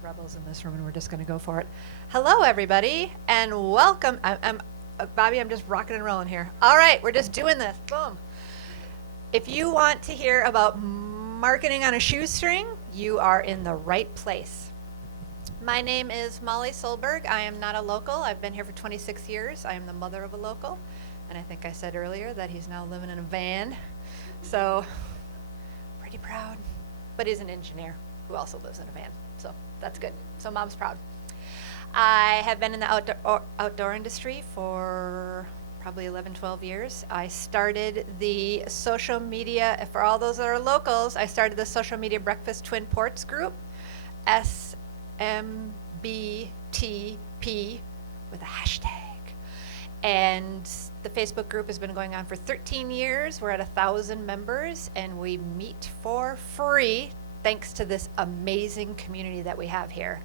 the rebels in this room, and we're just going to go for it. Hello, everybody, and welcome. Bobby, I'm just rocking and rolling here. All right, we're just doing this. Boom. If you want to hear about marketing on a shoestring, you are in the right place. My name is Molly Solberg. I am not a local. I've been here for 26 years. I am the mother of a local, and I think I said earlier that he's now living in a van. So, pretty proud. But he's an engineer who also lives in a van, so that's good. So mom's proud. I have been in the outdoor industry for probably 11, 12 years. I started the social media, for all those that are locals, I started the social media breakfast Twin Ports group, SMBTP with a hashtag. And the Facebook group has been going on for 13 years. We're at 1,000 members, and we meet for free thanks to this amazing community that we have here.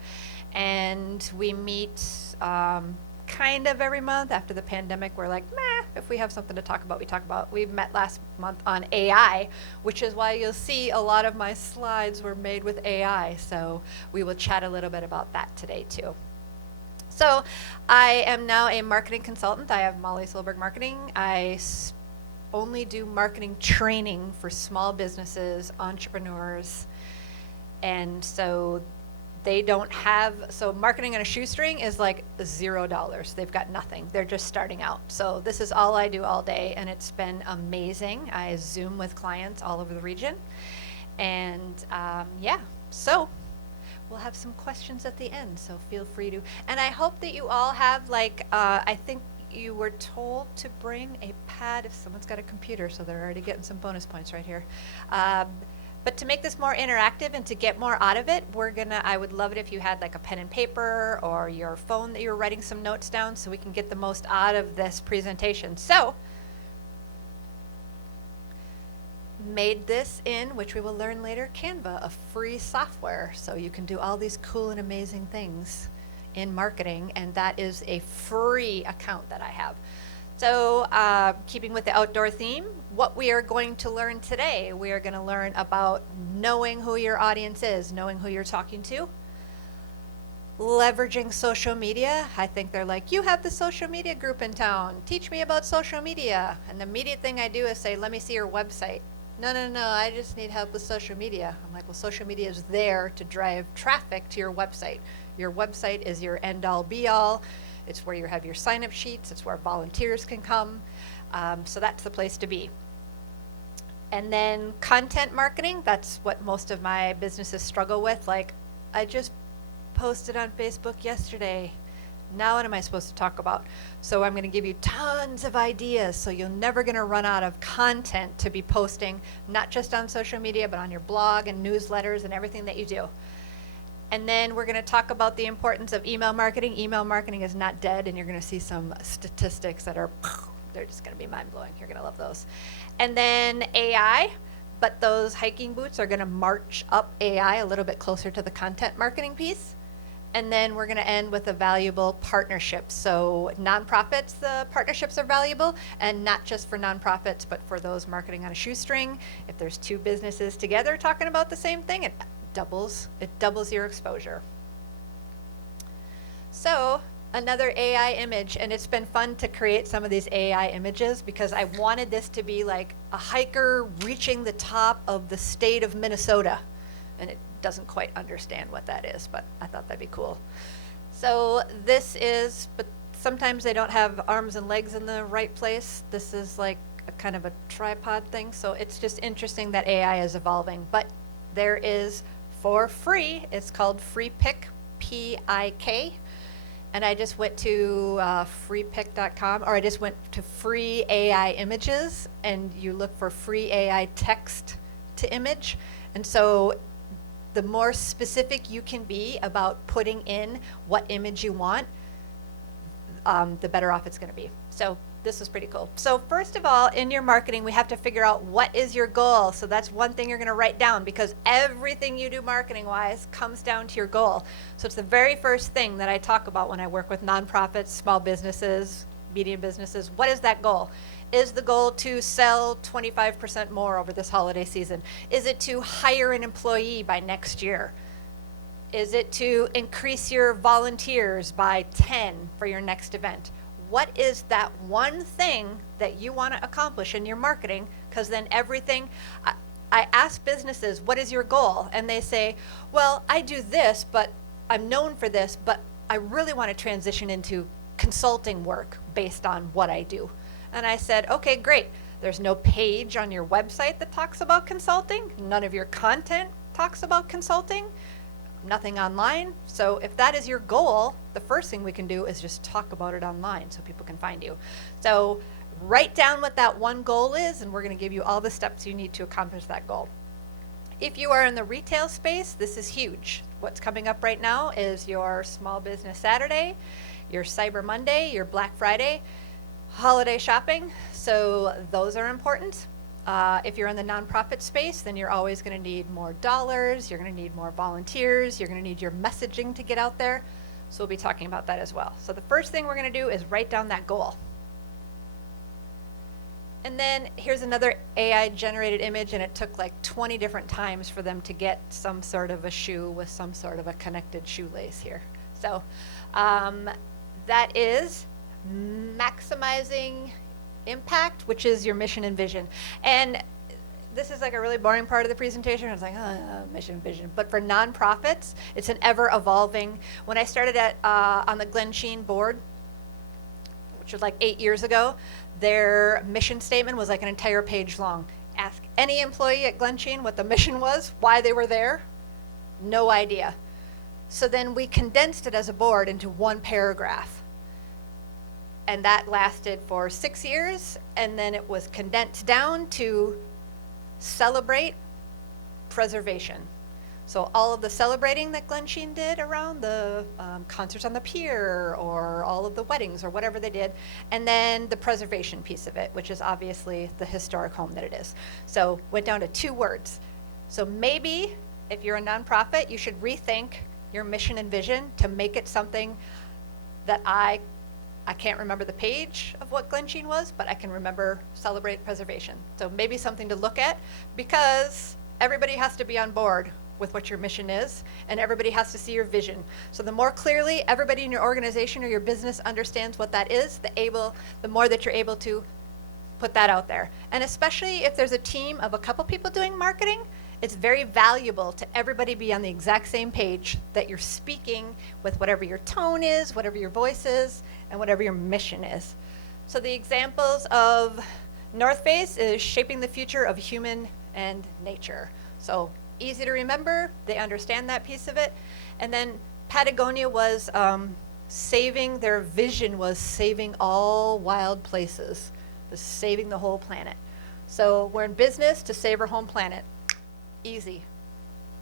And we meet kind of every month. After the pandemic, we're like, meh, if we have something to talk about, we talk about. We met last month on AI, which is why you'll see a lot of my slides were made with AI. So we will chat a little bit about that today too. So I am now a marketing consultant. I have Molly Solberg Marketing. I only do marketing training for small businesses, entrepreneurs, and so they don't have, so marketing on a shoestring is like $0. They've got nothing. They're just starting out. So this is all I do all day, and it's been amazing. I Zoom with clients all over the region. And yeah, so we'll have some questions at the end, so feel free to. And I hope that you all have, like, I think you were told to bring a pad if someone's got a computer, so they're already getting some bonus points right here. But to make this more interactive and to get more out of it, I would love it if you had like a pen and paper or your phone that you're writing some notes down so we can get the most out of this presentation. So, made this in, which we will learn later, Canva, a free software. So you can do all these cool and amazing things in marketing, and that is a free account that I have. So keeping with the outdoor theme, what we are going to learn today, we are going to learn about knowing who your audience is, knowing who you're talking to, leveraging social media. I think they're like, you have the social media group in town. Teach me about social media. And the immediate thing I do is say, let me see your website. No, I just need help with social media. I'm like, well, social media is there to drive traffic to your website. Your website is your end-all, be-all. It's where you have your sign-up sheets. It's where volunteers can come. So that's the place to be. And then content marketing, that's what most of my businesses struggle with. Like, I just posted on Facebook yesterday. Now what am I supposed to talk about? So I'm going to give you tons of ideas, so you're never going to run out of content to be posting, not just on social media, but on your blog and newsletters and everything that you do. And then we're going to talk about the importance of email marketing. Email marketing is not dead, and you're going to see some statistics that are, they're just going to be mind-blowing. You're going to love those. And then AI, but those hiking boots are going to march up AI a little bit closer to the content marketing piece. And then we're going to end with a valuable partnership. So nonprofits, the partnerships are valuable, and not just for nonprofits, but for those marketing on a shoestring. If there's two businesses together talking about the same thing, it doubles your exposure. So another AI image, and it's been fun to create some of these AI images because I wanted this to be like a hiker reaching the top of the state of Minnesota, and it doesn't quite understand what that is, but I thought that'd be cool. So this is, but sometimes they don't have arms and legs in the right place. This is like a kind of a tripod thing, so it's just interesting that AI is evolving. But there is, for free, it's called Free Pick, P-I-K, and I just went to freepick.com, or I just went to free AI images, and you look for free AI text to image. And so the more specific you can be about putting in what image you want, the better off it's going to be. So this is pretty cool. So first of all, in your marketing, we have to figure out what is your goal. So that's one thing you're going to write down, because everything you do marketing-wise comes down to your goal. So it's the very first thing that I talk about when I work with nonprofits, small businesses, medium businesses. What is that goal? Is the goal to sell 25% more over this holiday season? Is it to hire an employee by next year? Is it to increase your volunteers by 10 for your next event? What is that one thing that you want to accomplish in your marketing? Because then everything, I ask businesses, what is your goal? And they say, well, I do this, but I'm known for this, but I really want to transition into consulting work based on what I do. And I said, okay, great. There's no page on your website that talks about consulting. None of your content talks about consulting. Nothing online. So if that is your goal, the first thing we can do is just talk about it online so people can find you. So write down what that one goal is, and we're going to give you all the steps you need to accomplish that goal. If you are in the retail space, this is huge. What's coming up right now is your Small Business Saturday, your Cyber Monday, your Black Friday, holiday shopping. So those are important. If you're in the nonprofit space, then you're always going to need more dollars, you're going to need more volunteers, you're going to need your messaging to get out there. So we'll be talking about that as well. So the first thing we're going to do is write down that goal. And then here's another AI generated image, and it took like 20 different times for them to get some sort of a shoe with some sort of a connected shoelace here. So that is maximizing impact, which is your mission and vision. And this is like a really boring part of the presentation. I was like, mission and vision. But for nonprofits, it's an ever evolving. When I started on the Glenn Sheen board, which was like 8 years ago, their mission statement was like an entire page long. Ask any employee at Glenn Sheen what the mission was, why they were there, no idea. So then we condensed it as a board into one paragraph. And that lasted for 6 years, and then it was condensed down to celebrate preservation. So all of the celebrating that Glenn Sheen did around the concerts on the pier or all of the weddings or whatever they did, and then the preservation piece of it, which is obviously the historic home that it is. So went down to 2 words. So maybe if you're a nonprofit, you should rethink your mission and vision to make it something that I can't remember the page of what Glenn Sheen was, but I can remember celebrate preservation. So maybe something to look at, because everybody has to be on board with what your mission is, and everybody has to see your vision. So the more clearly everybody in your organization or your business understands what that is, the more that you're able to put that out there. And especially if there's a team of a couple people doing marketing, it's very valuable to everybody be on the exact same page, that you're speaking with whatever your tone is, whatever your voice is, and whatever your mission is. So the examples of North Face is shaping the future of human and nature. So easy to remember, they understand that piece of it. And then Patagonia was their vision was saving all wild places, was saving the whole planet. So we're in business to save our home planet. Easy.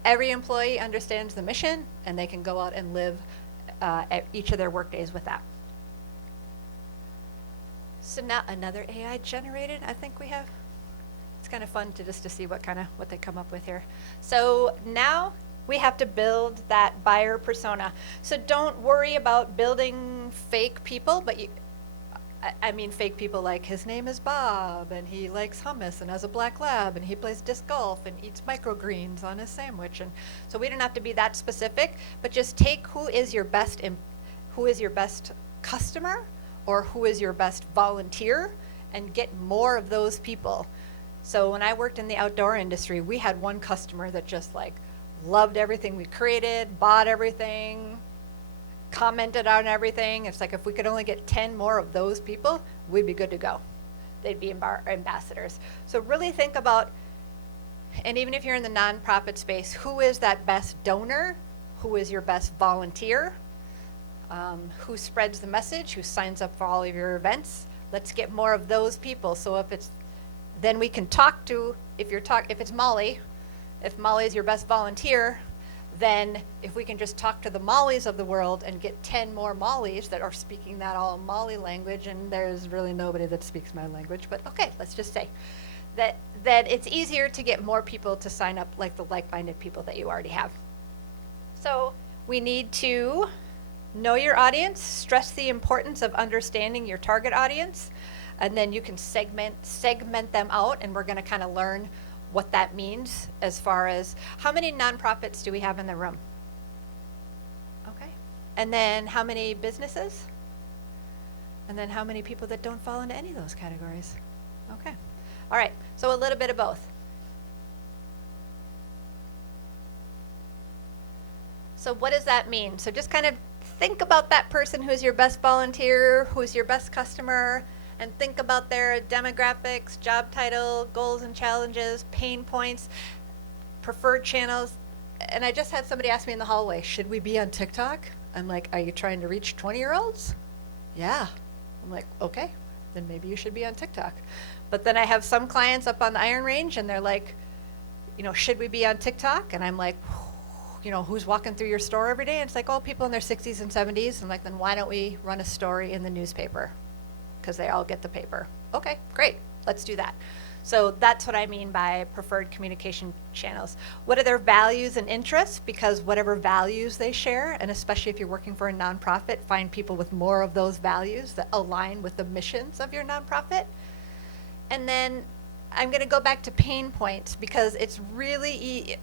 Every employee understands the mission, and they can go out and live at each of their work days with that. So now another AI generated, I think we have. It's kind of fun to see what they come up with here. So now we have to build that buyer persona. So don't worry about building fake people, but I mean fake people like his name is Bob and he likes hummus and has a black lab and he plays disc golf and eats microgreens on his sandwich. And so we don't have to be that specific, but just take who is your best customer or who is your best volunteer and get more of those people. So when I worked in the outdoor industry, we had one customer that just like loved everything we created, bought everything, commented on everything. It's like if we could only get 10 more of those people, we'd be good to go. They'd be ambassadors. So really think about, and even if you're in the nonprofit space, who is that best donor? Who is your best volunteer? Who spreads the message? Who signs up for all of your events? Let's get more of those people. So then we can talk to, if it's Molly, if Molly is your best volunteer, then if we can just talk to the Mollies of the world and get 10 more Mollies that are speaking that all Molly language, and there's really nobody that speaks my language, but okay, let's just say that it's easier to get more people to sign up, like the like-minded people that you already have. So we need to know your audience, stress the importance of understanding your target audience, and then you can segment them out, and we're going to kind of learn what that means as far as how many nonprofits do we have in the room? And then how many businesses? And then how many people that don't fall into any of those categories? Okay. All right, so a little bit of both. So what does that mean? So just kind of think about that person who's your best volunteer, who's your best customer, and think about their demographics, job title, goals and challenges, pain points, preferred channels. And I just had somebody ask me in the hallway, should we be on TikTok? I'm like, are you trying to reach 20-year-olds? Yeah. I'm like, okay, then maybe you should be on TikTok. But then I have some clients up on the Iron Range and they're like, you know, should we be on TikTok? And I'm like, you know, who's walking through your store every day? And it's like, oh, people in their 60s and 70s. I'm like, then why don't we run a story in the newspaper? Because they all get the paper. Okay, great, let's do that. So that's what I mean by preferred communication channels. What are their values and interests? Because whatever values they share, and especially if you're working for a nonprofit, find people with more of those values that align with the missions of your nonprofit. And then I'm going to go back to pain points because it's really,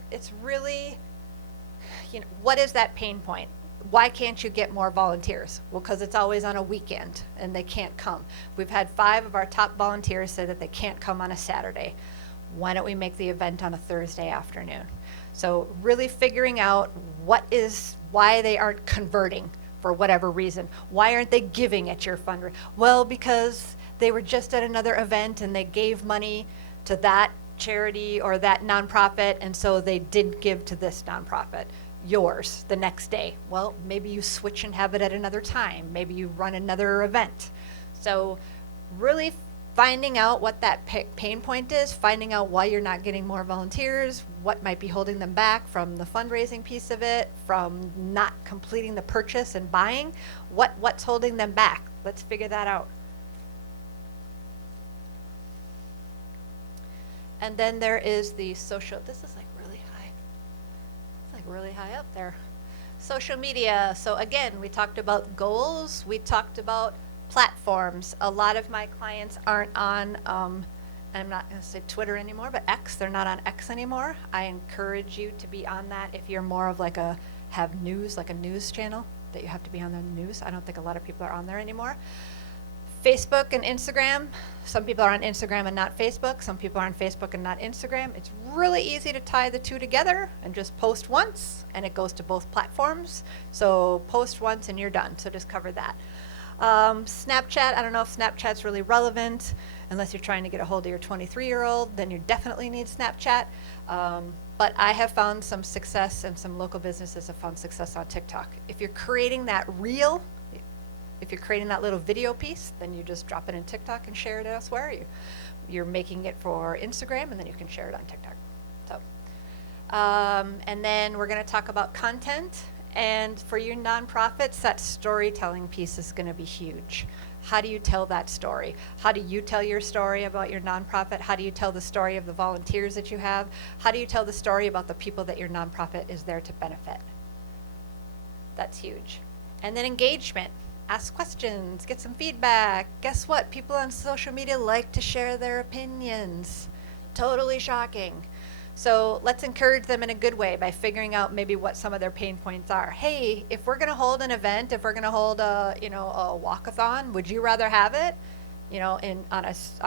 you know, what is that pain point? Why can't you get more volunteers? Well, because it's always on a weekend and they can't come. We've had 5 of our top volunteers say that they can't come on a Saturday. Why don't we make the event on a Thursday afternoon? So really figuring out why they aren't converting for whatever reason. Why aren't they giving at your fundraiser? Well, because they were just at another event and they gave money to that charity or that nonprofit, and so they didn't give to this nonprofit. Yours the next day. Well, maybe you switch and have it at another time. Maybe you run another event. So really finding out what that pain point is, finding out why you're not getting more volunteers, what might be holding them back from the fundraising piece of it, from not completing the purchase and buying, what's holding them back. Let's figure that out. And then there is the social, this is like really high up there. Social media. So again, we talked about goals. We talked about platforms. A lot of my clients aren't on, I'm not going to say Twitter anymore, but X. They're not on X anymore. I encourage you to be on that if you're more of like have news, like a news channel that you have to be on the news. I don't think a lot of people are on there anymore. Facebook and Instagram. Some people are on Instagram and not Facebook. Some people are on Facebook and not Instagram. It's really easy to tie the two together and just post once and it goes to both platforms. So post once and you're done. So just cover that. Snapchat, I don't know if Snapchat's really relevant unless you're trying to get a hold of your 23-year-old, then you definitely need Snapchat. But I have found some success and some local businesses have found success on TikTok. If you're creating that reel, if you're creating that little video piece, then you just drop it in TikTok and share it elsewhere. You're making it for Instagram, and then you can share it on TikTok. So, and then we're going to talk about content. And for your nonprofits, that storytelling piece is going to be huge. How do you tell that story? How do you tell your story about your nonprofit? How do you tell the story of the volunteers that you have? How do you tell the story about the people that your nonprofit is there to benefit? That's huge. And then engagement. Ask questions, get some feedback. Guess what? People on social media like to share their opinions. Totally shocking. So let's encourage them in a good way by figuring out maybe what some of their pain points are. Hey, if we're going to hold an event, if we're going to hold a walkathon, would you rather have it, on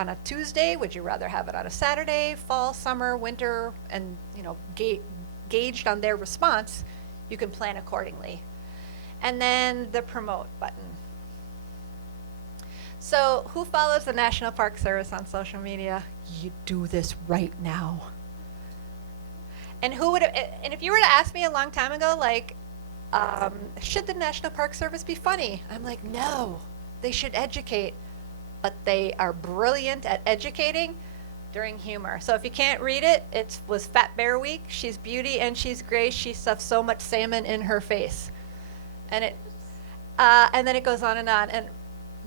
a Tuesday? Would you rather have it on a Saturday, fall, summer, winter? And gauged on their response, you can plan accordingly. And then the promote button. So who follows the National Park Service on social media? You do this right now. And and if you were to ask me a long time ago, like, should the National Park Service be funny? I'm like, no, they should educate. But they are brilliant at educating during humor. So if you can't read it, it was Fat Bear Week. She's beauty and she's grace. She stuffed so much salmon in her face. And then it goes on. And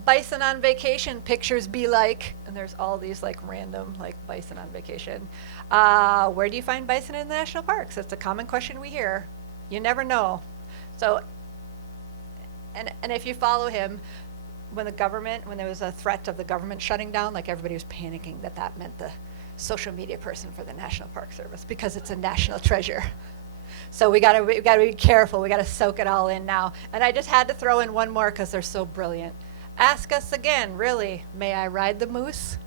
bison on vacation, pictures be like, and there's all these like random like bison on vacation. Where do you find bison in the national parks? It's a common question we hear. You never know. So, and if you follow him, when there was a threat of the government shutting down, like everybody was panicking that meant the social media person for the National Park Service because it's a national treasure. So we gotta be careful. We gotta soak it all in now. And I just had to throw in one more because they're so brilliant. Ask us again, really, may I ride the moose?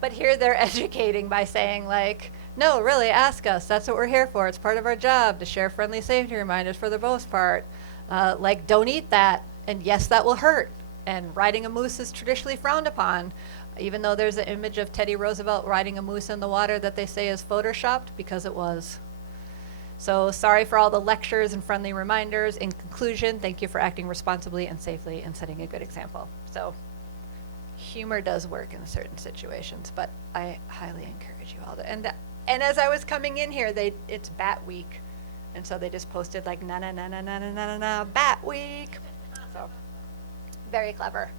But here they're educating by saying like, no, really, ask us. That's what we're here for. It's part of our job to share friendly safety reminders for the most part. Like, don't eat that. And yes, that will hurt. And riding a moose is traditionally frowned upon, even though there's an image of Teddy Roosevelt riding a moose in the water that they say is photoshopped, because it was. So sorry for all the lectures and friendly reminders. In conclusion, thank you for acting responsibly and safely and setting a good example. So humor does work in certain situations, but I highly encourage you all to. And as I was coming in here, it's Bat Week, and so they just posted like na na na na na na na na Bat Week. So very clever.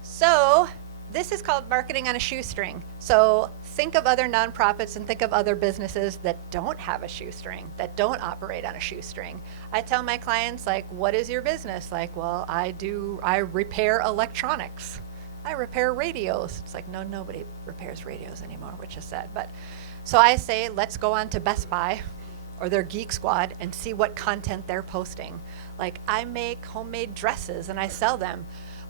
So this is called marketing on a shoestring. So think of other nonprofits and think of other businesses that don't have a shoestring, that don't operate on a shoestring. I tell my clients, like, what is your business? Like, well, I repair electronics. I repair radios. It's like, no, nobody repairs radios anymore, which is sad. But so I say, let's go on to Best Buy or their Geek Squad and see what content they're posting. Like, I make homemade dresses and I sell them.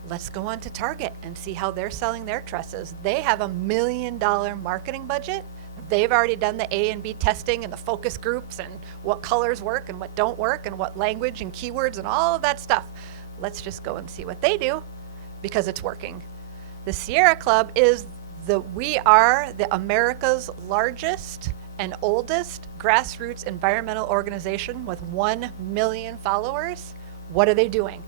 Let's go on to Target and see how they're selling their dresses. They have $1 million marketing budget. They've already done the A and B testing and the focus groups and what colors work and what don't work and what language and keywords and all of that stuff. Let's just go and see what they do because it's working. The Sierra Club is we are the America's largest and oldest grassroots environmental organization with 1 million followers. What are they doing?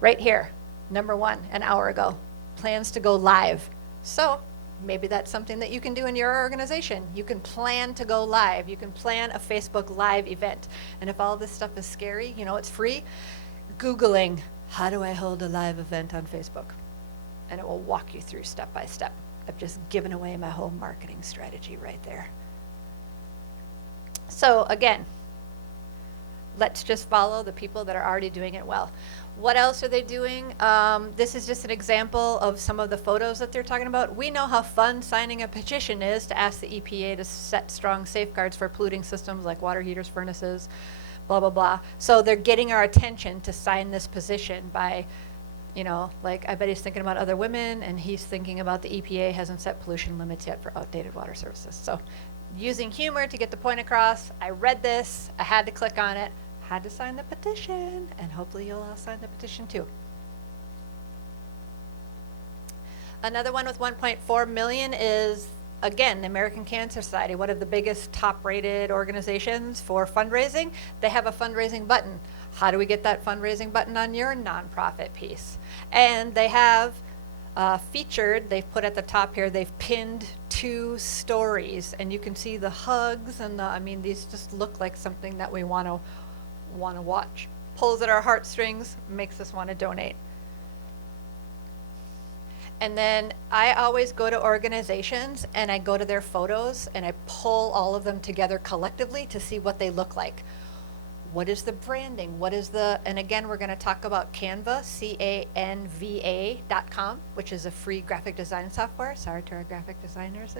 Right here. Number 1, an hour ago, plans to go live. So maybe that's something that you can do in your organization. You can plan to go live. You can plan a Facebook Live event. And if all this stuff is scary, it's free. Googling, how do I hold a live event on Facebook? And it will walk you through step by step. I've just given away my whole marketing strategy right there. So again, let's just follow the people that are already doing it well. What else are they doing? This is just an example of some of the photos that they're talking about. We know how fun signing a petition is to ask the EPA to set strong safeguards for polluting systems like water heaters, furnaces, blah, blah, blah. So they're getting our attention to sign this petition by, like, I bet he's thinking about other women and he's thinking about the EPA hasn't set pollution limits yet for outdated water services. So using humor to get the point across, I read this, I had to click on it, had to sign the petition, and hopefully you'll all sign the petition too. Another one with 1.4 million is, again, the American Cancer Society, one of the biggest top-rated organizations for fundraising. They have a fundraising button. How do we get that fundraising button on your nonprofit piece? And they have featured, they've put at the top here, they've pinned 2 stories, and you can see the hugs and these just look like something that we want to watch. Pulls at our heartstrings, makes us want to donate. And then I always go to organizations and I go to their photos and I pull all of them together collectively to see what they look like. What is the branding? And again, we're going to talk about Canva, CANVA.com, which is a free graphic design software. Sorry to our graphic designers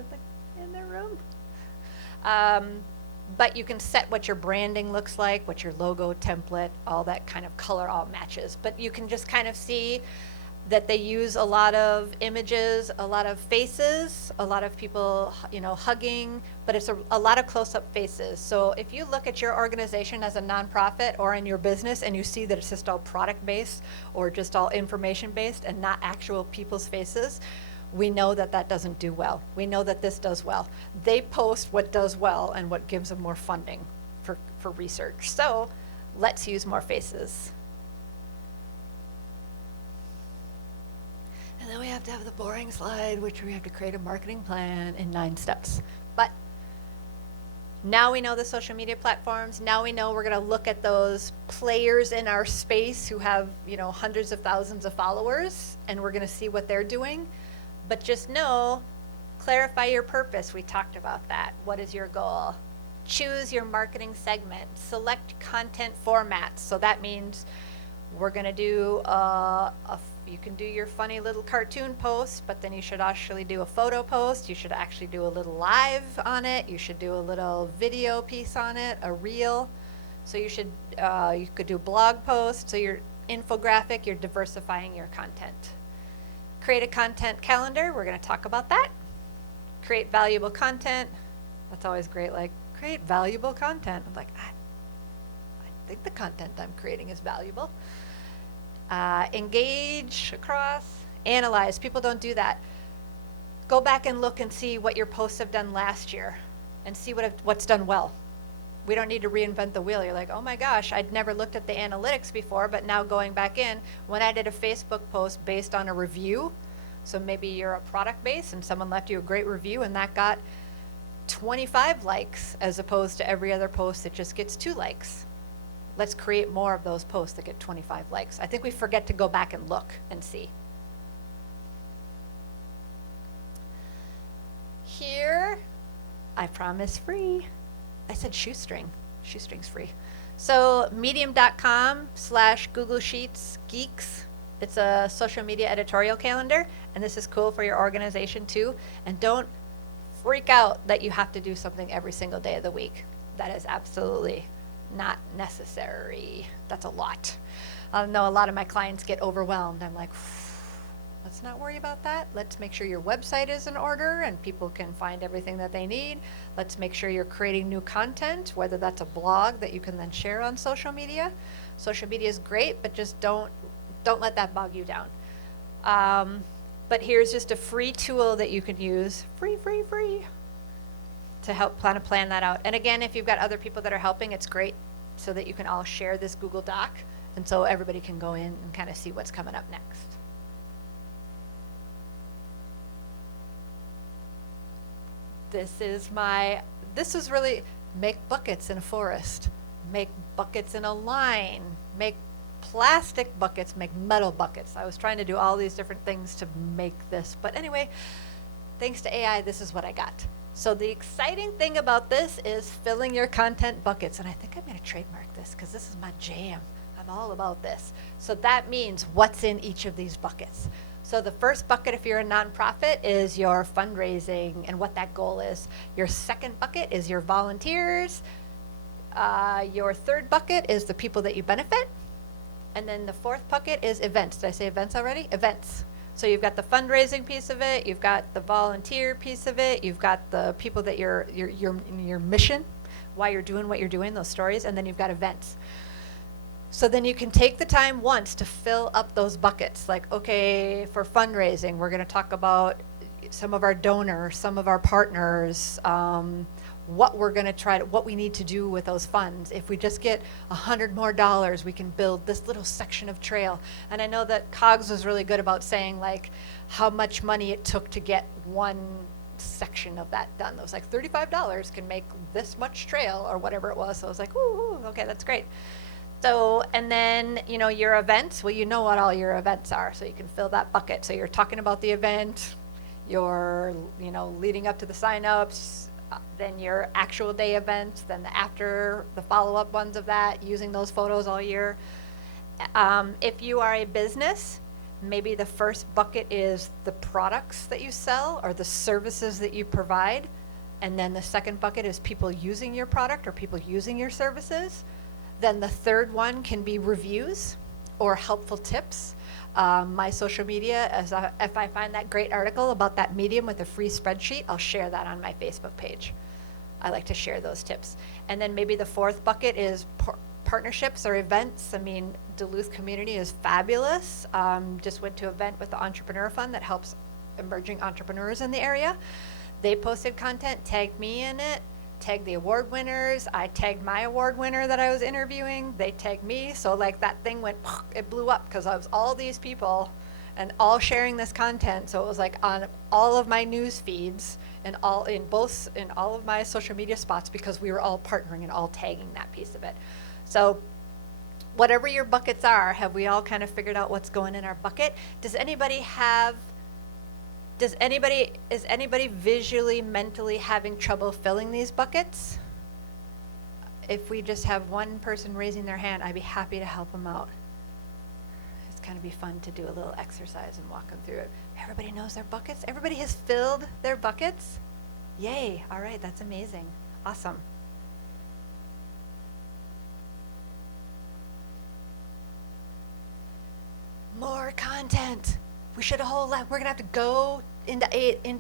in the room. But you can set what your branding looks like, what your logo template, all that kind of color all matches. But you can just kind of see that they use a lot of images, a lot of faces, a lot of people, hugging, but it's a lot of close-up faces. So if you look at your organization as a nonprofit or in your business and you see that it's just all product-based or just all information-based and not actual people's faces, we know that that doesn't do well. We know that this does well. They post what does well and what gives them more funding for research. So let's use more faces. And then we have to have the boring slide, which we have to create a marketing plan in 9 steps. But now we know the social media platforms. Now we know we're going to look at those players in our space who have, hundreds of thousands of followers, and we're going to see what they're doing. But just know, clarify your purpose. We talked about that. What is your goal? Choose your marketing segment. Select content formats. So that means we're going to do You can do your funny little cartoon post, but then you should actually do a photo post. You should actually do a little live on it. You should do a little video piece on it, a reel. So you should, you could do a blog post. So your infographic, you're diversifying your content. Create a content calendar. We're going to talk about that. Create valuable content. That's always great. Like, create valuable content. I'm like, I think the content I'm creating is valuable. Engage across, analyze. People don't do that. Go back and look and see what your posts have done last year and see what's done well. We don't need to reinvent the wheel. You're like, oh my gosh, I'd never looked at the analytics before, but now going back in, when I did a Facebook post based on a review, so maybe you're a product base and someone left you a great review and that got 25 likes as opposed to every other post that just gets 2 likes. Let's create more of those posts that get 25 likes. I think we forget to go back and look and see. Here, I promise free. I said Shoestring. Shoestring's free. So medium.com/Google Sheets Geeks. It's a social media editorial calendar, and this is cool for your organization too. And don't freak out that you have to do something every single day of the week. That is absolutely not necessary. That's a lot. I know a lot of my clients get overwhelmed. I'm like, let's not worry about that. Let's make sure your website is in order and people can find everything that they need. Let's make sure you're creating new content, whether that's a blog that you can then share on social media. Social media is great, but just don't let that bog you down. But here's just a free tool that you can use, free, to help plan that out. And again, if you've got other people that are helping, it's great so that you can all share this Google Doc, and so everybody can go in and kind of see what's coming up next. This is really, make buckets in a forest, make buckets in a line, make plastic buckets, make metal buckets. I was trying to do all these different things to make this, but anyway, thanks to AI, this is what I got. So the exciting thing about this is filling your content buckets, and I think I'm going to trademark this because this is my jam. I'm all about this. So that means what's in each of these buckets. So the first bucket, if you're a nonprofit, is your fundraising and what that goal is. Your second bucket is your volunteers. Your third bucket is the people that you benefit. And then the fourth bucket is events. Did I say events already? Events. So you've got the fundraising piece of it, you've got the volunteer piece of it, you've got the people that your mission, why you're doing what you're doing, those stories, and then you've got events. So then you can take the time once to fill up those buckets. Like, okay, for fundraising, we're going to talk about some of our donors, some of our partners, what we're going to what we need to do with those funds. If we just get $100 more, we can build this little section of trail. And I know that COGS was really good about saying like how much money it took to get one section of that done. It was like $35 can make this much trail or whatever it was. So I was like, ooh, okay, that's great. So, and then, your events, well, you know what all your events are, so you can fill that bucket. So you're talking about the event, you're, leading up to the signups, then your actual day events, then the follow-up ones of that, using those photos all year. If you are a business, maybe the first bucket is the products that you sell or the services that you provide. And then the second bucket is people using your product or people using your services. Then the third one can be reviews or helpful tips. My social media, if I find that great article about that medium with a free spreadsheet, I'll share that on my Facebook page. I like to share those tips. And then maybe the fourth bucket is partnerships or events. I mean, Duluth community is fabulous. Just went to an event with the Entrepreneur Fund that helps emerging entrepreneurs in the area. They posted content, tagged me in it, tagged the award winners. I tagged my award winner that I was interviewing. They tagged me. So like that thing went, it blew up because I was all these people and all sharing this content. So it was like on all of my news feeds and in all of my social media spots because we were all partnering and all tagging that piece of it. So whatever your buckets are, have we all kind of figured out what's going in our bucket? Is anybody visually, mentally having trouble filling these buckets? If we just have one person raising their hand, I'd be happy to help them out. It's kind of be fun to do a little exercise and walk them through it. Everybody knows their buckets? Everybody has filled their buckets? Yay, all right, that's amazing. Awesome. More content. We should have we're gonna have to go into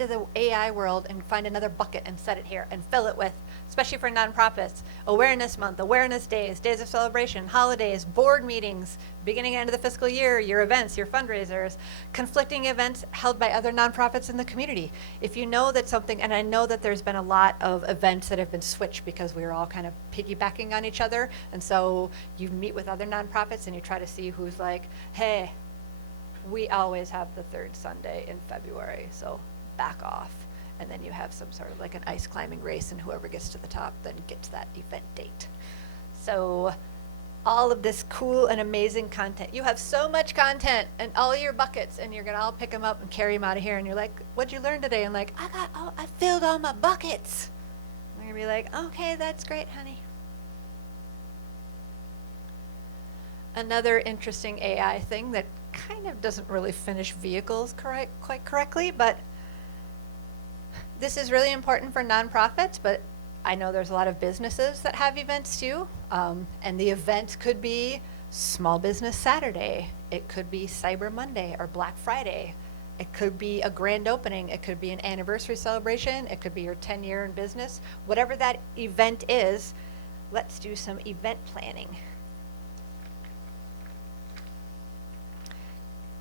the AI world and find another bucket and set it here and fill it with, especially for nonprofits, Awareness Month, Awareness Days, Days of Celebration, holidays, board meetings, beginning and end of the fiscal year, your events, your fundraisers, conflicting events held by other nonprofits in the community. If you know that something, and I know that there's been a lot of events that have been switched because we were all kind of piggybacking on each other, and so you meet with other nonprofits and you try to see who's like, hey, we always have the third Sunday in February, so back off. And then you have some sort of like an ice climbing race, and whoever gets to the top then gets that event date. So all of this cool and amazing content. You have so much content and all your buckets, and you're gonna all pick them up and carry them out of here, and you're like, what'd you learn today? And like, I filled all my buckets. And you're gonna be like, okay, that's great, honey. Another interesting AI thing that kind of doesn't really finish vehicles quite correctly, but this is really important for nonprofits, but I know there's a lot of businesses that have events too. And the event could be Small Business Saturday. It could be Cyber Monday or Black Friday. It could be a grand opening. It could be an anniversary celebration. It could be your 10-year in business. Whatever that event is, let's do some event planning.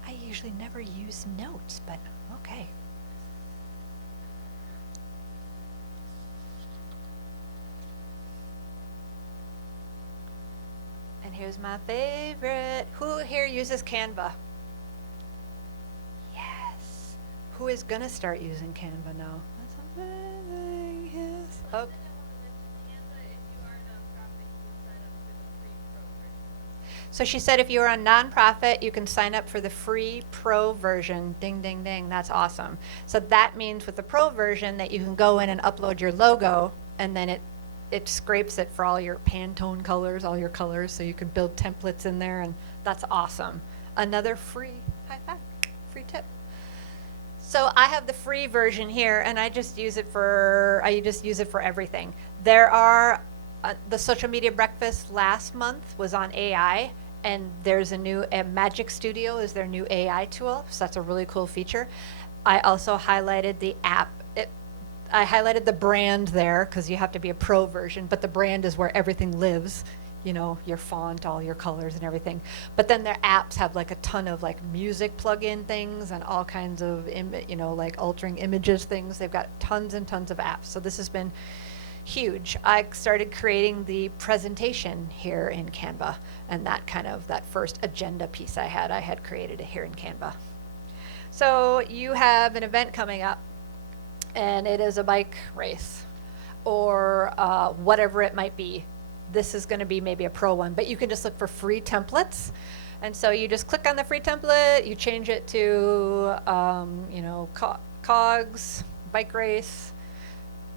I usually never use notes, but okay. And here's my favorite. Who here uses Canva? Yes. Who is gonna start using Canva now? That's amazing. Yes. Oh. So she said if you're a nonprofit, you can sign up for the free pro version. Ding, ding, ding. That's awesome. So that means with the pro version that you can go in and upload your logo, and then it scrapes it for all your Pantone colors, all your colors, so you can build templates in there, and that's awesome. Another free, high five, free tip. So I have the free version here, and I just use it for everything. There are, the social media breakfast last month was on AI, and there's a new Magic Studio is their new AI tool, so that's a really cool feature. I also highlighted the app. I highlighted the brand there because you have to be a pro version, but the brand is where everything lives, you know, your font, all your colors and everything. But then their apps have like a ton of like music plug-in things and all kinds of, like altering images things. They've got tons and tons of apps. So this has been huge. I started creating the presentation here in Canva, and that first agenda piece I had created it here in Canva. So you have an event coming up, and it is a bike race or whatever it might be. This is going to be maybe a pro one, but you can just look for free templates. And so you just click on the free template, you change it to, COGS, bike race,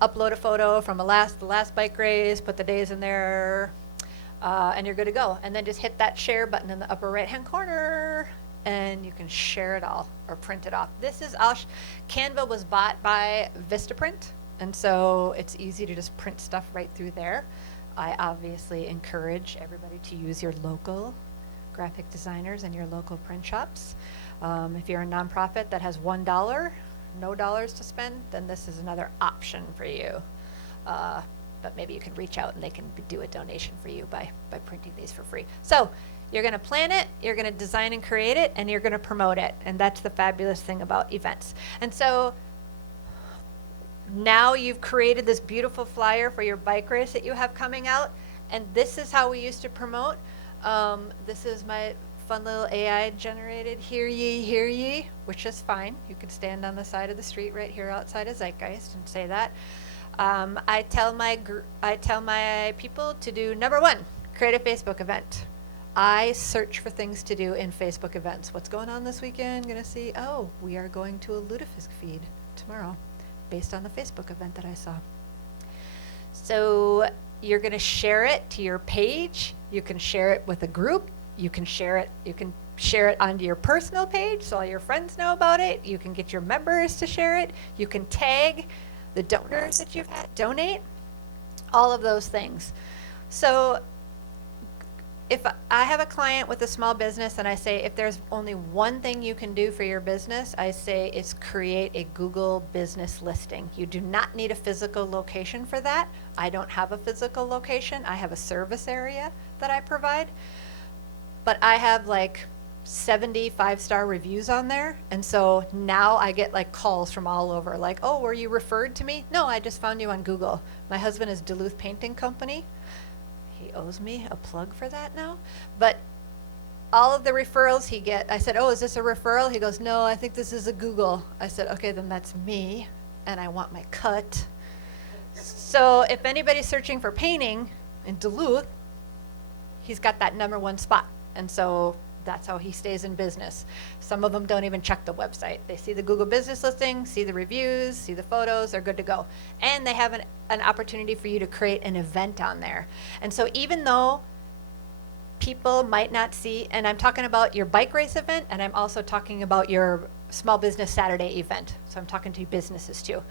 upload a photo from the last bike race, put the days in there, and you're good to go. And then just hit that share button in the upper right-hand corner, and you can share it all or print it off. Canva was bought by Vistaprint, and so it's easy to just print stuff right through there. I obviously encourage everybody to use your local graphic designers and your local print shops. If you're a nonprofit that has $1, no dollars to spend, then this is another option for you. But maybe you can reach out and they can do a donation for you by printing these for free. So you're going to plan it, you're going to design and create it, and you're going to promote it. And that's the fabulous thing about events. And so now you've created this beautiful flyer for your bike race that you have coming out. And this is how we used to promote. This is my fun little AI generated hear ye, which is fine. You can stand on the side of the street right here outside of Zeitgeist and say that. I tell my people to do number 1, create a Facebook event. I search for things to do in Facebook events. What's going on this weekend? Gonna see, we are going to a Lutefisk feed tomorrow based on the Facebook event that I saw. So you're gonna share it to your page. You can share it with a group. You can share share it onto your personal page so all your friends know about it. You can get your members to share it. You can tag the donors that you've had donate, all of those things. So if I have a client with a small business and I say, if there's only one thing you can do for your business, I say it's create a Google business listing. You do not need a physical location for that. I don't have a physical location. I have a service area that I provide. But I have like 70 5-star reviews on there. And so now I get like calls from all over like, oh, were you referred to me? No, I just found you on Google. My husband is Duluth Painting Company. He owes me a plug for that now. But all of the referrals he get, I said, oh, is this a referral? He goes, no, I think this is a Google. I said, okay, then that's me, and I want my cut. So if anybody's searching for painting in Duluth, he's got that #1 spot. And so that's how he stays in business. Some of them don't even check the website. They see the Google business listing, see the reviews, see the photos, they're good to go. And they have an opportunity for you to create an event on there. And so even though people might not see, and I'm talking about your bike race event, and I'm also talking about your small business Saturday event. So I'm talking to businesses too.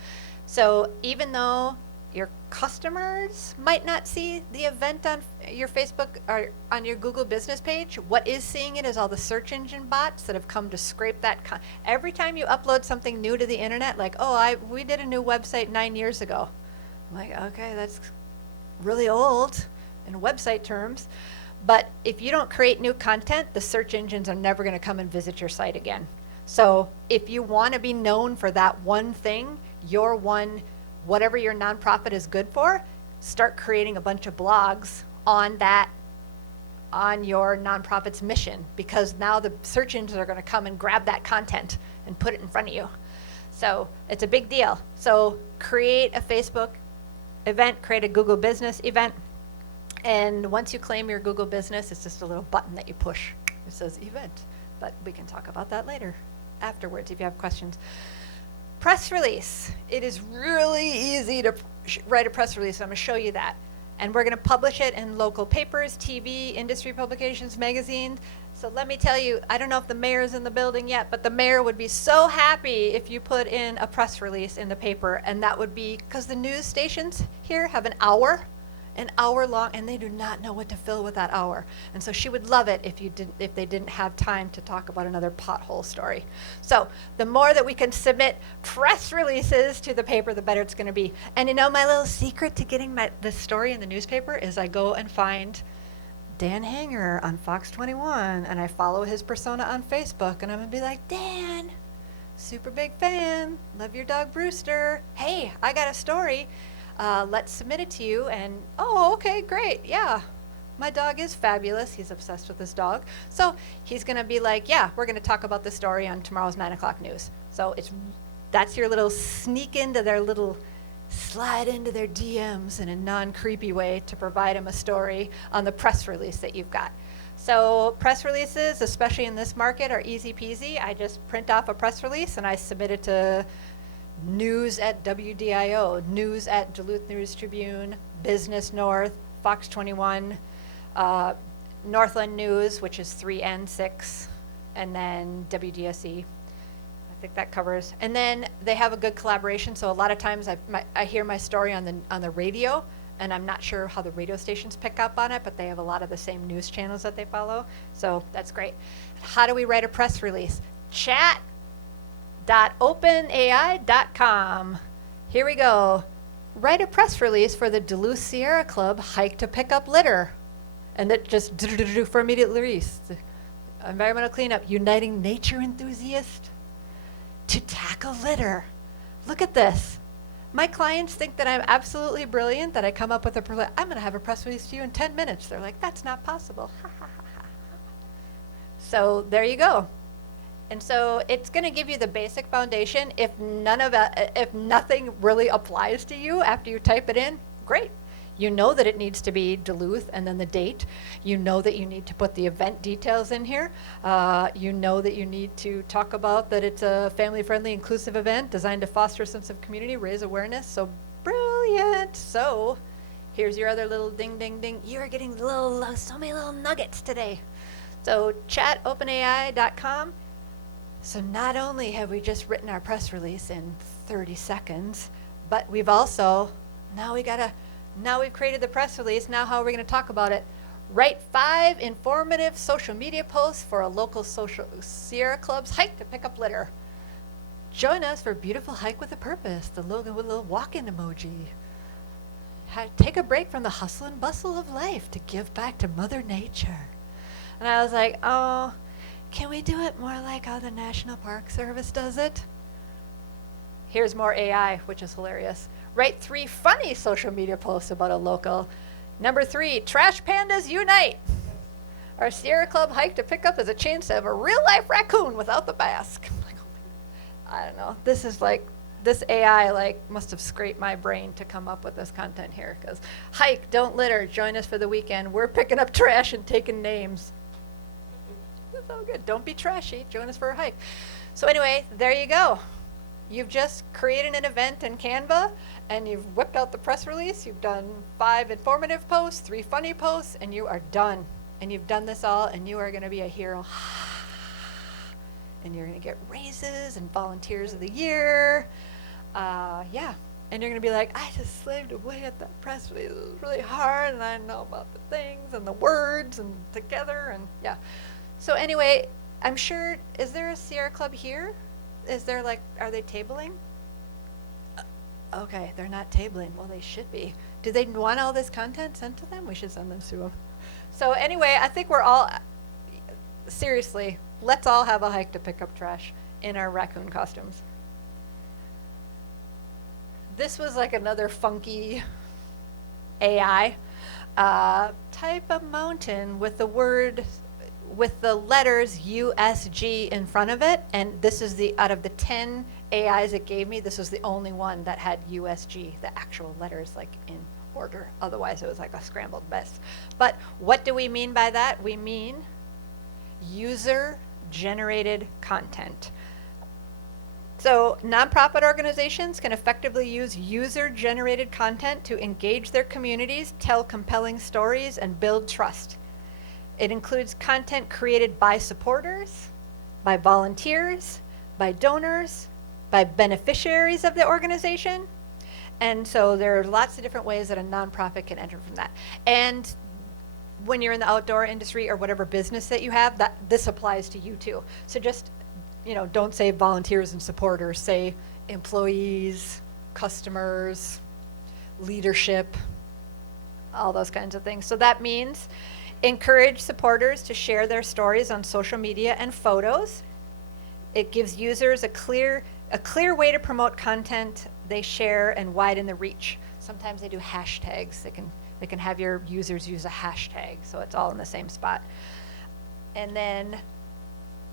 So even though your customers might not see the event on your Facebook or on your Google business page, what is seeing it is all the search engine bots that have come to scrape that. Every time you upload something new to the internet, like, oh, we did a new website 9 years ago. I'm like, okay, that's really old in website terms. But if you don't create new content, the search engines are never going to come and visit your site again. So if you want to be known for that one thing, whatever your nonprofit is good for, start creating a bunch of blogs on your nonprofit's mission, because now the search engines are going to come and grab that content and put it in front of you. So it's a big deal. So create a Facebook event, create a Google business event, and once you claim your Google business, it's just a little button that you push. It says event, but we can talk about that later, afterwards, if you have questions. Press release. It is really easy to write a press release. I'm going to show you that. And we're going to publish it in local papers, TV, industry publications, magazines. So let me tell you, I don't know if the mayor's in the building yet, but the mayor would be so happy if you put in a press release in the paper. And that would be because the news stations here have an hour long, and they do not know what to fill with that hour. And so she would love it if they didn't have time to talk about another pothole story. So the more that we can submit press releases to the paper, the better it's going to be. And you know, my little secret to getting the story in the newspaper is I go and find Dan Hanger on Fox 21, and I follow his persona on Facebook, and I'm going to be like, Dan, super big fan, love your dog Brewster. Hey, I got a story. Let's submit it to you. And, oh, okay, great. Yeah, my dog is fabulous. He's obsessed with his dog. So he's going to be like, yeah, we're going to talk about the story on tomorrow's 9 o'clock news. So that's your little slide into their DMs in a non-creepy way to provide them a story on the press release that you've got. So press releases, especially in this market, are easy peasy. I just print off a press release and I submit it to news at WDIO, news at Duluth News Tribune, Business North, Fox 21, Northland News, which is 3N6, and then WDSE. I think that covers. And then they have a good collaboration. So a lot of times I hear my story on the radio, and I'm not sure how the radio stations pick up on it, but they have a lot of the same news channels that they follow. So that's great. How do we write a press release? Chat.openai.com. Here we go. Write a press release for the Duluth Sierra Club hike to pick up litter. And it just for immediate release. Environmental cleanup, uniting nature enthusiasts to tackle litter. Look at this. My clients think that I'm absolutely brilliant, that I come up with I'm going to have a press release to you in 10 minutes. They're like, that's not possible. So there you go. And so it's going to give you the basic foundation. If nothing really applies to you after you type it in, great. You know that it needs to be Duluth and then the date. You know that you need to put the event details in here. You know that you need to talk about that it's a family-friendly, inclusive event designed to foster a sense of community, raise awareness. So brilliant. So here's your other little ding, ding, ding. You're getting so many little nuggets today. So chat.openai.com. So not only have we just written our press release in 30 seconds, but we've also, now we've created the press release, now how are we going to talk about it? Write 5 informative social media posts for a local Sierra Club's hike to pick up litter. Join us for a beautiful hike with a purpose, the logo with a little walk-in emoji. Take a break from the hustle and bustle of life to give back to Mother Nature. And I was like, oh, can we do it more like how the National Park Service does it? Here's more AI, which is hilarious. Write 3 funny social media posts about a local. Number 3, Trash Pandas Unite. Our Sierra Club hike to pick up is a chance to have a real-life raccoon without the mask. I don't know. This is like, this AI must have scraped my brain to come up with this content here. Because hike, don't litter, join us for the weekend. We're picking up trash and taking names. That's all good. Don't be trashy. Join us for a hike. So anyway, there you go. You've just created an event in Canva, and you've whipped out the press release. You've done 5 informative posts, 3 funny posts, and you are done. And you've done this all, and you are going to be a hero. And you're going to get raises and volunteers of the year. Yeah. And you're going to be like, I just slaved away at that press release. It was really hard, and I know about the things and the words and together, and yeah. So anyway, I'm sure, is there a Sierra Club here? Is there are they tabling? Okay, they're not tabling. Well, they should be. Do they want all this content sent to them? We should send this to them. So anyway, I think we're all, seriously, let's all have a hike to pick up trash in our raccoon costumes. This was like another funky AI. Type a mountain with the letters USG in front of it, and this is out of the 10 AIs it gave me, this was the only one that had USG, the actual letters in order. Otherwise, it was like a scrambled mess. But what do we mean by that? We mean user-generated content. So nonprofit organizations can effectively use user-generated content to engage their communities, tell compelling stories, and build trust. It includes content created by supporters, by volunteers, by donors, by beneficiaries of the organization. And so there are lots of different ways that a nonprofit can enter from that. And when you're in the outdoor industry or whatever business that you have, this applies to you too. So just, don't say volunteers and supporters, say employees, customers, leadership, all those kinds of things. So that means encourage supporters to share their stories on social media and photos. It gives users a clear way to promote content they share and widen the reach. Sometimes they do hashtags. They can have your users use a hashtag, so it's all in the same spot. And then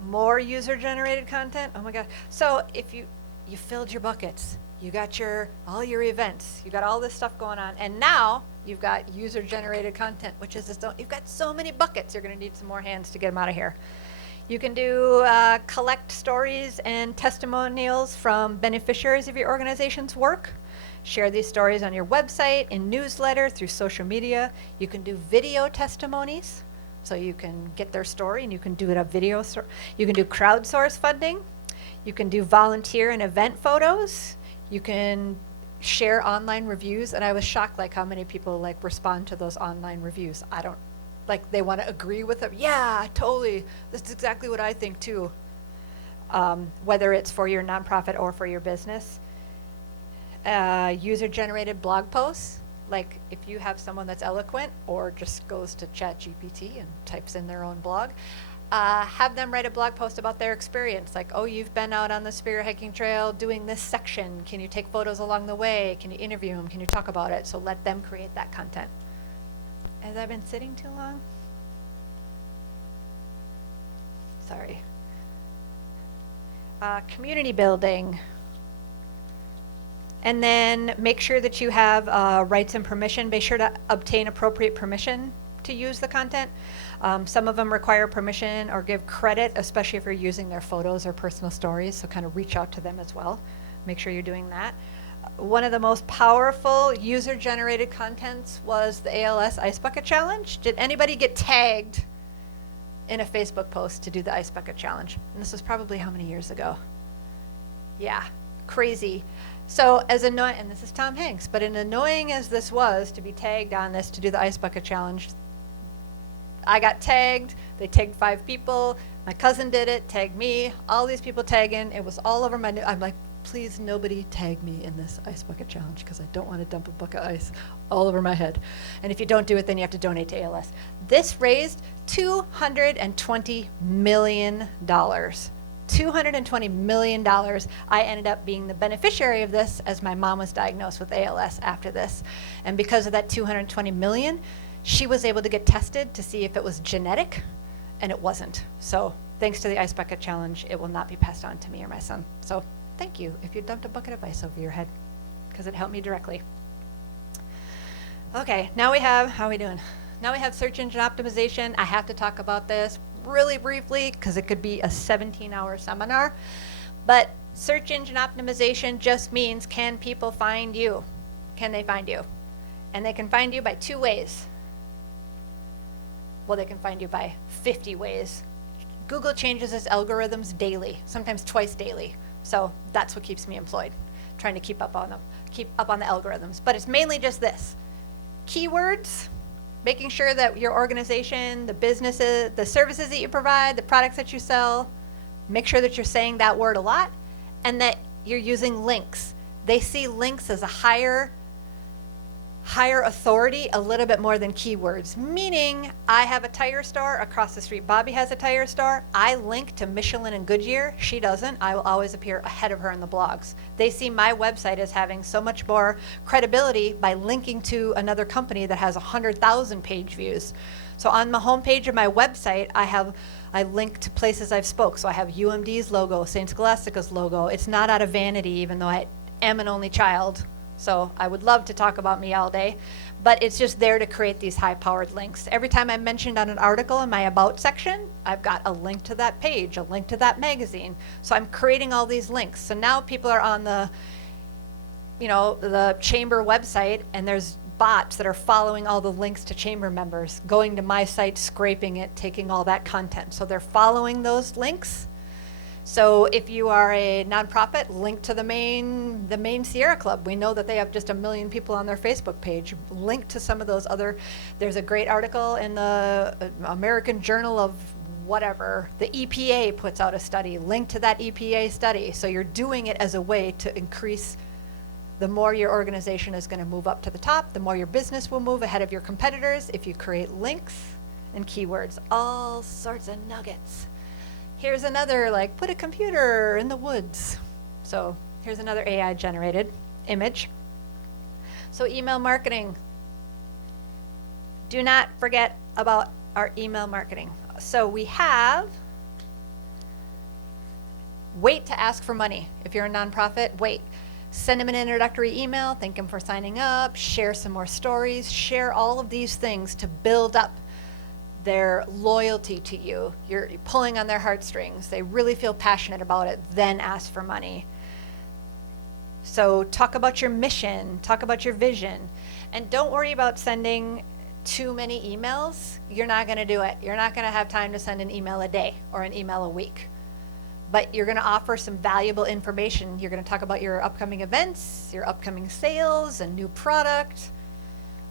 more user-generated content. Oh my God! So if you filled your buckets, you got all your events, you got all this stuff going on, and now you've got user-generated content, which is you've got so many buckets. You're going to need some more hands to get them out of here. You can collect stories and testimonials from beneficiaries of your organization's work. Share these stories on your website, in newsletter, through social media. You can do video testimonies, so you can get their story and you can do it a video. You can do crowdsource funding. You can do volunteer and event photos. You can share online reviews, and I was shocked how many people respond to those online reviews. I don't they want to agree with them. Yeah, totally. That's exactly what I think too. Whether it's for your nonprofit or for your business. User-generated blog posts. If you have someone that's eloquent or just goes to ChatGPT and types in their own blog, have them write a blog post about their experience. Oh, you've been out on the Spear Hiking Trail doing this section. Can you take photos along the way? Can you interview them? Can you talk about it? So let them create that content. Has I been sitting too long? Sorry. Community building. And then make sure that you have rights and permission. Be sure to obtain appropriate permission to use the content. Some of them require permission or give credit, especially if you're using their photos or personal stories, so kind of reach out to them as well. Make sure you're doing that. One of the most powerful user-generated contents was the ALS Ice Bucket Challenge. Did anybody get tagged in a Facebook post to do the Ice Bucket Challenge. And this was probably how many years ago? Yeah, crazy. So as annoying, and this is Tom Hanks, but as annoying as this was to be tagged on this to do the Ice Bucket Challenge, I got tagged, they tagged 5 people, my cousin did it, tagged me, all these people tagging, it was all over I'm like, please nobody tag me in this Ice Bucket Challenge because I don't want to dump a bucket of ice all over my head. And if you don't do it, then you have to donate to ALS. This raised $220 million. $220 million. I ended up being the beneficiary of this as my mom was diagnosed with ALS after this. And because of that $220 million, she was able to get tested to see if it was genetic, and it wasn't. So thanks to the Ice Bucket Challenge, it will not be passed on to me or my son. So thank you if you dumped a bucket of ice over your head, because it helped me directly. Okay, now we have, how are we doing? Now we have search engine optimization. I have to talk about this really briefly because it could be a 17-hour seminar. But search engine optimization just means, can people find you? Can they find you? And they can find you by 2 ways. Well, they can find you by 50 ways. Google changes its algorithms daily, sometimes twice daily. So that's what keeps me employed, trying to keep up on them, keep up on the algorithms. But it's mainly just this. Keywords, making sure that your organization, the businesses, the services that you provide, the products that you sell, make sure that you're saying that word a lot and that you're using links. They see links as a higher authority a little bit more than keywords, meaning I have a tire store across the street. Bobby has a tire store. I link to Michelin and Goodyear. She doesn't. I will always appear ahead of her in the blogs. They see my website as having so much more credibility by linking to another company that has 100,000 page views. So on the homepage of my website, I link to places I've spoke. So I have UMD's logo, St. Scholastica's logo. It's not out of vanity, even though I am an only child. So I would love to talk about me all day, but it's just there to create these high-powered links. Every time I'm mentioned on an article in my About section, I've got a link to that page, a link to that magazine. So I'm creating all these links. So now people are on the chamber website, and there's bots that are following all the links to chamber members, going to my site, scraping it, taking all that content. So they're following those links. So if you are a nonprofit, link to the main Sierra Club. We know that they have just 1 million people on their Facebook page. Link to some of those other, there's a great article in the American Journal of whatever. The EPA puts out a study. Link to that EPA study. So you're doing it as a way to increase, the more your organization is going to move up to the top, the more your business will move ahead of your competitors if you create links and keywords. All sorts of nuggets. Here's another, like, put a computer in the woods. So here's another AI generated image. So email marketing. Do not forget about our email marketing. So we have, wait to ask for money. If you're a nonprofit, wait. Send them an introductory email, thank them for signing up, share some more stories, share all of these things to build up their loyalty to you. You're pulling on their heartstrings. They really feel passionate about it, then ask for money. So talk about your mission, talk about your vision, and don't worry about sending too many emails. You're not going to do it. You're not going to have time to send an email a day or an email a week. But you're going to offer some valuable information. You're going to talk about your upcoming events, your upcoming sales, a new product,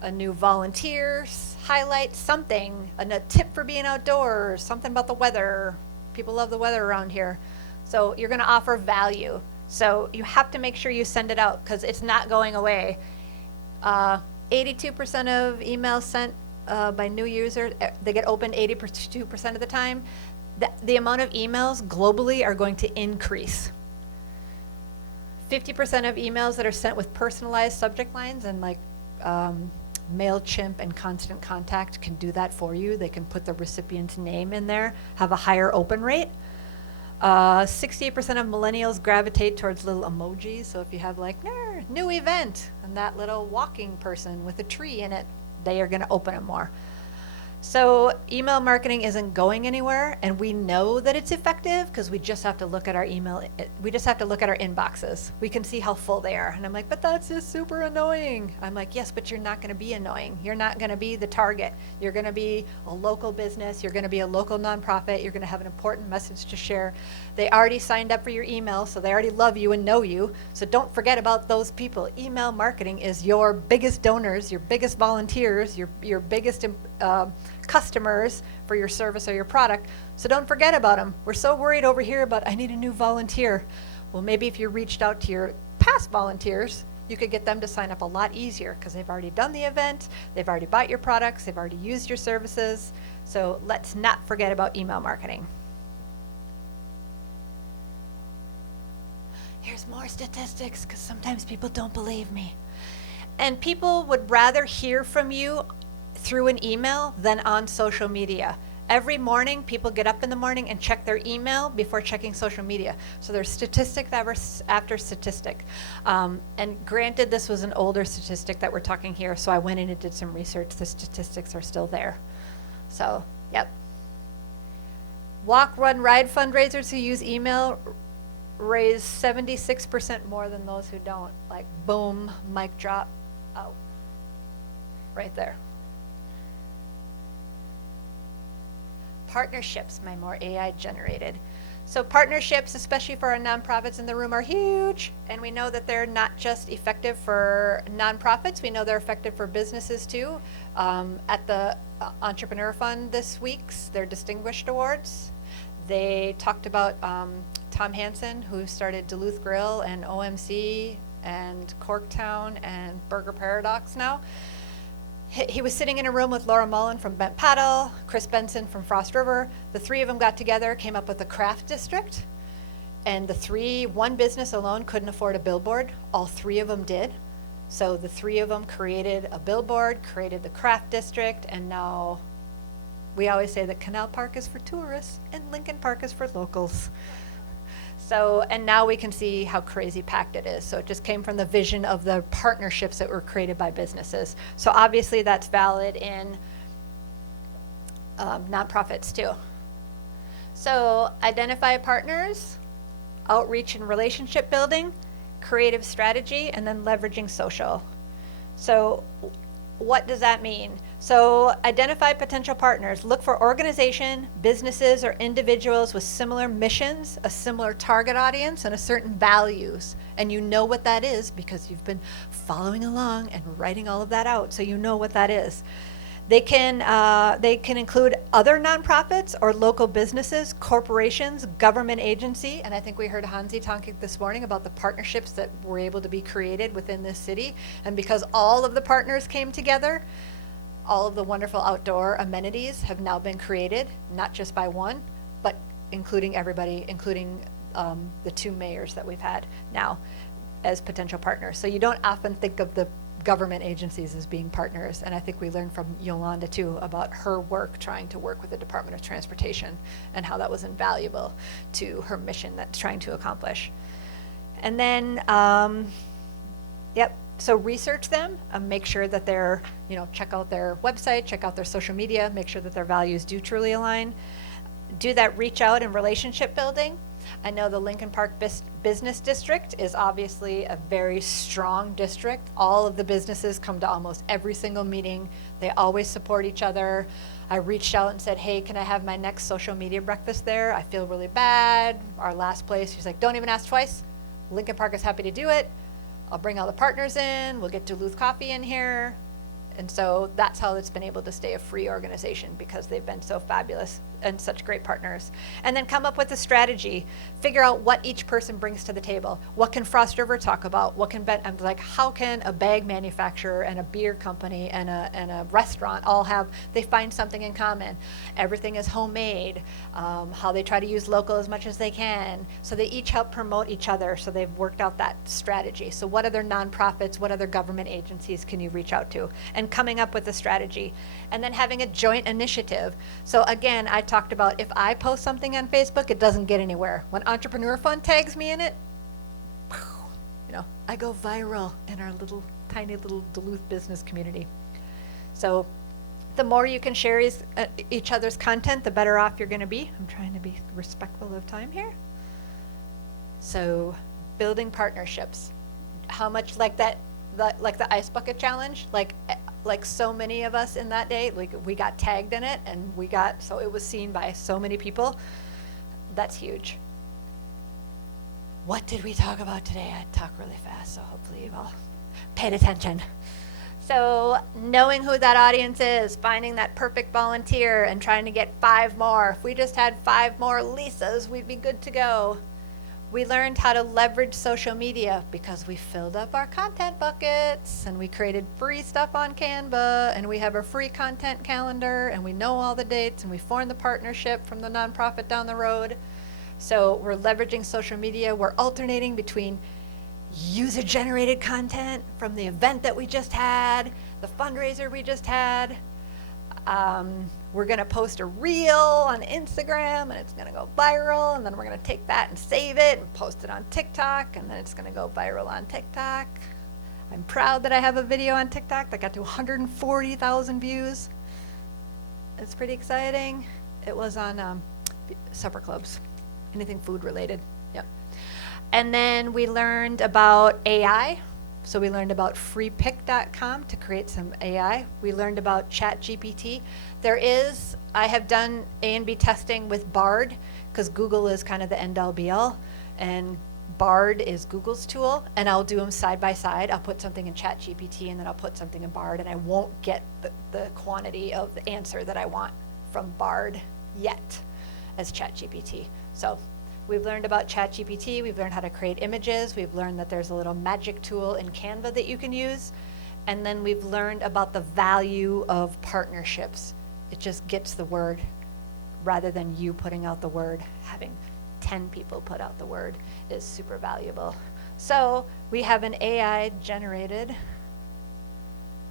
a new volunteer, highlight something, a tip for being outdoors, something about the weather. People love the weather around here. So you're going to offer value. So you have to make sure you send it out because it's not going away. 82% of emails sent by new users, they get opened 82% of the time. The amount of emails globally are going to increase. 50% of emails that are sent with personalized subject lines and like MailChimp and Constant Contact can do that for you. They can put the recipient's name in there, have a higher open rate. 68% of millennials gravitate towards little emojis. So if you have like, new event, and that little walking person with a tree in it, they are going to open it more. So email marketing isn't going anywhere, and we know that it's effective because we just have to look at our email. We just have to look at our inboxes. We can see how full they are. And I'm like, but that's just super annoying. I'm like, yes, but you're not going to be annoying. You're not going to be the target. You're going to be a local business. You're going to be a local nonprofit. You're going to have an important message to share. They already signed up for your email, so they already love you and know you. So don't forget about those people. Email marketing is your biggest donors, your biggest volunteers, your biggest customers for your service or your product. So don't forget about them. We're so worried over here about, I need a new volunteer. Well, maybe if you reached out to your past volunteers, you could get them to sign up a lot easier because they've already done the event, they've already bought your products, they've already used your services. So let's not forget about email marketing. Here's more statistics because sometimes people don't believe me. And people would rather hear from you through an email than on social media. Every morning, people get up in the morning and check their email before checking social media. So there's statistic after statistic. And granted, this was an older statistic that we're talking here, so I went in and did some research. The statistics are still there. So, yep. Walk, run, ride fundraisers who use email raise 76% more than those who don't. Like, boom, mic drop, out. Right there. Partnerships, my more AI generated. So partnerships, especially for our nonprofits in the room, are huge. And we know that they're not just effective for nonprofits, we know they're effective for businesses too. At the Entrepreneur Fund this week's, their Distinguished Awards, they talked about Tom Hansen, who started Duluth Grill and OMC and Corktown and Burger Paradox now. He was sitting in a room with Laura Mullen from Bent Paddle, Chris Benson from Frost River. The three of them got together, came up with a craft district. And one business alone couldn't afford a billboard. All three of them did. So the three of them created a billboard, created the craft district, and now we always say that Canal Park is for tourists and Lincoln Park is for locals. So, and now we can see how crazy packed it is. So it just came from the vision of the partnerships that were created by businesses. So obviously that's valid in nonprofits too. So identify partners, outreach and relationship building, creative strategy, and then leveraging social. So what does that mean? So identify potential partners. Look for organization, businesses, or individuals with similar missions, a similar target audience, and a certain values. And you know what that is because you've been following along and writing all of that out, so you know what that is. They can include other nonprofits or local businesses, corporations, government agency, and I think we heard Hansi talking this morning about the partnerships that were able to be created within this city. And because all of the partners came together, all of the wonderful outdoor amenities have now been created, not just by one, but including everybody, including the two mayors that we've had now as potential partners. So you don't often think of the government agencies as being partners, and I think we learned from Yolanda too about her work trying to work with the Department of Transportation and how that was invaluable to her mission that's trying to accomplish. And then, so research them, make sure that they're, check out their website, check out their social media, make sure that their values do truly align. Do that reach out and relationship building. I know the Lincoln Park Business District is obviously a very strong district. All of the businesses come to almost every single meeting. They always support each other. I reached out and said, hey, can I have my next social media breakfast there? I feel really bad. Our last place, she's like, don't even ask twice. Lincoln Park is happy to do it. I'll bring all the partners in. We'll get Duluth Coffee in here. And so that's how it's been able to stay a free organization, because they've been so fabulous and such great partners. And then come up with a strategy. Figure out what each person brings to the table. What can Frost River talk about? What can I'm like, how can a bag manufacturer and a beer company and a restaurant all have, they find something in common? Everything is homemade. How they try to use local as much as they can. So they each help promote each other. So they've worked out that strategy. So what other nonprofits, what other government agencies can you reach out to? And coming up with a strategy. And then having a joint initiative. So again, I talked about if I post something on Facebook, it doesn't get anywhere. When Entrepreneur Fund tags me in it, I go viral in our tiny little Duluth business community. So The more you can share each other's content, the better off you're going to be. I'm trying to be respectful of time here. So, building partnerships. How much like that, like the ice bucket challenge, like so many of us in that day, like we got tagged in it, and so it was seen by so many people. That's huge. What did we talk about today? I talk really fast, so hopefully you've all paid attention. So knowing who that audience is, finding that perfect volunteer, and trying to get 5 more. If we just had 5 more Lisas, we'd be good to go. We learned how to leverage social media because we filled up our content buckets, and we created free stuff on Canva, and we have a free content calendar, and we know all the dates, and we formed the partnership from the nonprofit down the road. So we're leveraging social media. We're alternating between user-generated content from the event that we just had, the fundraiser we just had. We're going to post a reel on Instagram, and it's going to go viral, and then we're going to take that and save it and post it on TikTok, and then it's going to go viral on TikTok. I'm proud that I have a video on TikTok that got to 140,000 views. It's pretty exciting. It was on supper clubs. Anything food related, yep. And then we learned about AI. So we learned about freepick.com to create some AI. We learned about ChatGPT. I have done A and B testing with Bard, because Google is kind of the end all be all, and Bard is Google's tool, and I'll do them side by side. I'll put something in ChatGPT, and then I'll put something in Bard, and I won't get the quantity of the answer that I want from Bard yet as ChatGPT. So we've learned about ChatGPT, we've learned how to create images, we've learned that there's a little magic tool in Canva that you can use, and then we've learned about the value of partnerships. It just gets the word rather than you putting out the word. Having 10 people put out the word is super valuable. So we have an AI generated